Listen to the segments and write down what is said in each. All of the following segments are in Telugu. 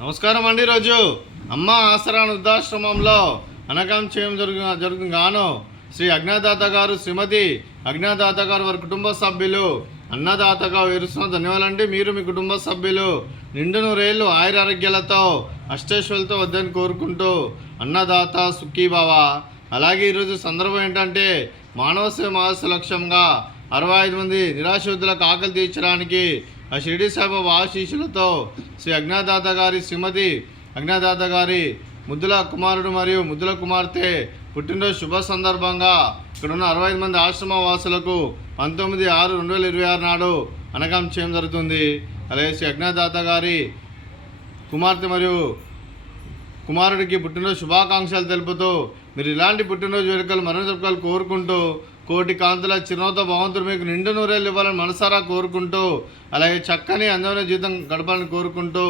నమస్కారం అండి. రోజు అమ్మ ఆసరా వృద్ధాశ్రమంలో అనకాంక్షేయం జరుగుతుంది గాను శ్రీ అజ్ఞాదాత గారు, శ్రీమతి అజ్ఞాదాత గారు, వారి కుటుంబ సభ్యులు అన్నదాతగా వేరుస్తున్న ధన్యవాదాలండి. మీరు మీ కుటుంబ సభ్యులు నిండు నూరేళ్ళు ఆయురారోగ్యాలతో అష్టైశ్వర్యాలతో వద్దని కోరుకుంటూ అన్నదాత సుఖీభవ. అలాగే ఈరోజు సందర్భం ఏంటంటే మానవ సేవ మహస్సు లక్ష్యంగా 65 మంది నిరాశ్రితులకు ఆకలి తీర్చడానికి ఆ షిరిడి సాయిబాబా ఆశీస్సులతో శ్రీ అజ్ఞాదాత గారి, శ్రీమతి అజ్ఞాదాత గారి ముద్దుల కుమారుడు మరియు ముద్దుల కుమార్తె పుట్టినరోజు శుభ సందర్భంగా ఇక్కడ ఉన్న 65 మంది ఆశ్రమ వాసులకు 19/6/2026 నాడు అనకాం చేయడం జరుగుతుంది. అలాగే శ్రీ అజ్ఞాదాత గారి కుమార్తె మరియు కుమారుడికి పుట్టినరోజు శుభాకాంక్షలు తెలుపుతూ మీరు ఇలాంటి పుట్టినరోజు వేడుకలు మరణ జరుపుకోవాలి కోరుకుంటూ, కోటి కాంతుల చిరునవ్వుతో భగవంతుడు మీకు నిండు నూరేళ్ళు ఇవ్వాలని మనసారా కోరుకుంటూ, అలాగే చక్కని అందమైన జీవితం గడపాలని కోరుకుంటూ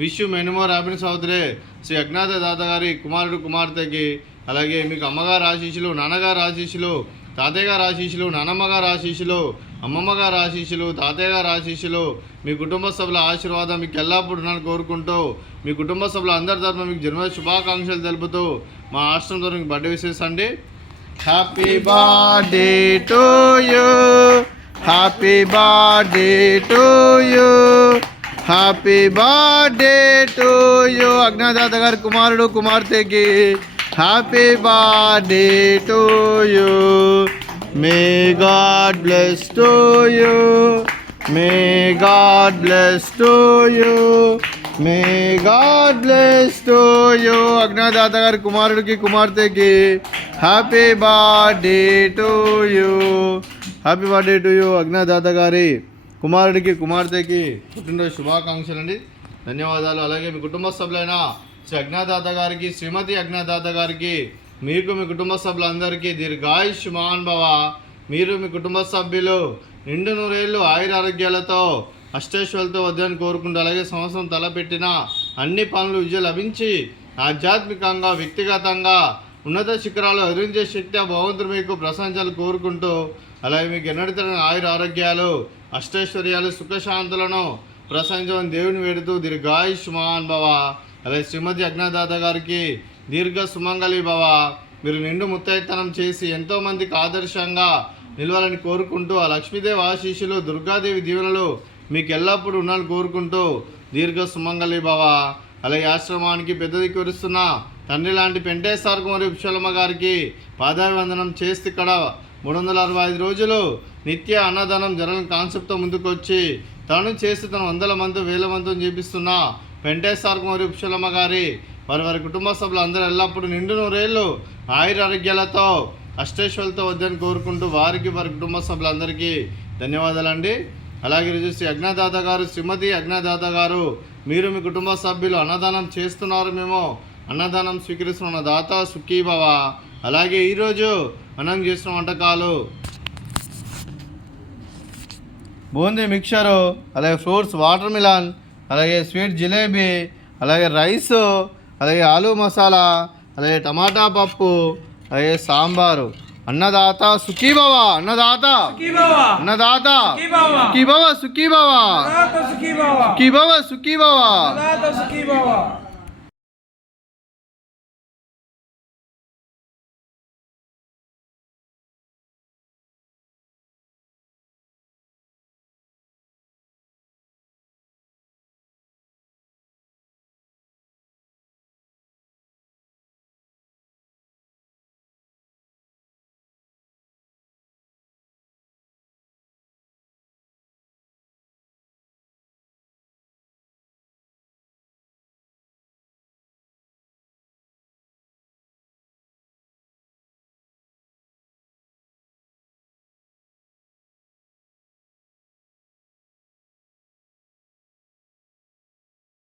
విష్ మెనీ మోర్ హ్యాపీనెస్ అవుతురే శ్రీ అజ్ఞాదాత గారి కుమారుడు కుమార్తెకి. అలాగే మీకు అమ్మగారు ఆశీస్సులు, నాన్నగారు ఆశీస్సులు, తాతయ్య గారు ఆశీస్సులు, నానమ్మ గారు ఆశీస్సులు, అమ్మమ్మ గారు ఆశీస్సులు, తాతయ్య గారు ఆశీస్సులు, మీ కుటుంబ సభ్యుల ఆశీర్వాదం మీకు ఎల్లప్పుడూ ఉన్నాను కోరుకుంటూ, మీ కుటుంబ సభ్యుల అందరి తరఫున మీకు జన్మదిన శుభాకాంక్షలు తెలుపుతూ మా ఆశ్రమం ద్వారా మీకు బర్త్డే విషెస్ అండి. Happy birthday to you, happy birthday to you, happy birthday to you. Ajnadata గారి కుమారుడు కుమార్తెకి happy birthday to you. May God bless to you, may God bless to you, may God bless to you. Ajnadata గారి కుమారుడికి కుమార్తెకి happy birthday to you, happy birthday to you. Ajnadata గారి కుమారుడికి కుమార్తెకి పుట్టినరోజు శుభాకాంక్షలు అండి. ధన్యవాదాలు. అలాగే మీ కుటుంబ సభ్యులైన శ్రీ అజ్ఞాదాత గారికి, శ్రీమతి అజ్ఞాదాత గారికి, మీకు మీ కుటుంబ సభ్యులందరికీ దీర్ఘాయుష్మాన్ భవ. మీరు మీ కుటుంబ సభ్యులు నిండు నూరేళ్ళు ఆయురారోగ్యాలతో అష్టైశ్వర్యాలతో వద్దని కోరుకుంటూ, అలాగే సంవత్సరం తలపెట్టిన అన్ని పనులు విజయం లభించి ఆధ్యాత్మికంగా వ్యక్తిగతంగా ఉన్నత శిఖరాలు అధిరించే శక్తి ఆ భగవంతుడు మీకు ప్రశంసలు కోరుకుంటూ, అలాగే మీకు ఎన్నడతరని ఆయురారోగ్యాలు అష్టైశ్వర్యాలు సుఖశాంతులను ప్రశంసని దేవుని వేడుతూ దీర్ఘాయుష్మాన్ భవ. అలాగే శ్రీమతి అజ్ఞాదాత గారికి దీర్ఘ సుమంగళి భవ. మీరు నిండు ముత్తైతనం చేసి ఎంతోమందికి ఆదర్శంగా నిలవాలని కోరుకుంటూ, ఆ లక్ష్మీదేవి ఆశీస్సులు, దుర్గాదేవి దీవెనలు మీకు ఎల్లప్పుడూ ఉండాలని కోరుకుంటూ దీర్ఘ సుమంగళి భవ. అలాగే ఆశ్రమానికి పెద్ద దిక్కురుస్తున్న తండ్రి లాంటి పెంటేశ్వరకు మరియు విశాలమ్మ గారికి పాదాభివందనం చేస్తే ఇక్కడ 365 రోజులు నిత్య అన్నదానం జరగని కాన్సెప్ట్తో ముందుకొచ్చి తను చేస్తూ తన 100 మంది 1000 మందితో చేపిస్తున్న పెంటేశ్వరకు మరియు విశాలమ్మ గారి వారి కుటుంబ సభ్యులు అందరూ ఎల్లప్పుడూ నిండు నూరేళ్ళు ఆయురారోగ్యాలతో అష్టైశ్వర్యాలతో వద్దని కోరుకుంటూ వారికి వారి కుటుంబ సభ్యులందరికీ ధన్యవాదాలండి. అలాగే ఈరోజు శ్రీ అజ్ఞాదాత గారు, శ్రీమతి అజ్ఞాదాత గారు, మీరు మీ కుటుంబ సభ్యులు అన్నదానం చేస్తున్నారు, మేము అన్నదానం స్వీకరిస్తున్న దాత సుఖీభవ. అలాగే ఈరోజు మనం చేసిన వంటకాలు బూందీ మిక్చరు, అలాగే ఫ్రూట్స్ వాటర్ మిలాన్, అలాగే స్వీట్ జిలేబీ, అలాగే రైసు, అలాగే ఆలూ మసాలా, అలాగే టమాటా పప్పు, అలాగే సాంబారు. అన్నదాత సుఖీభవ, అన్నదాత అన్నదాత సుఖీభవ, సుఖీభవ, సుఖీభవ, సుఖీభవ.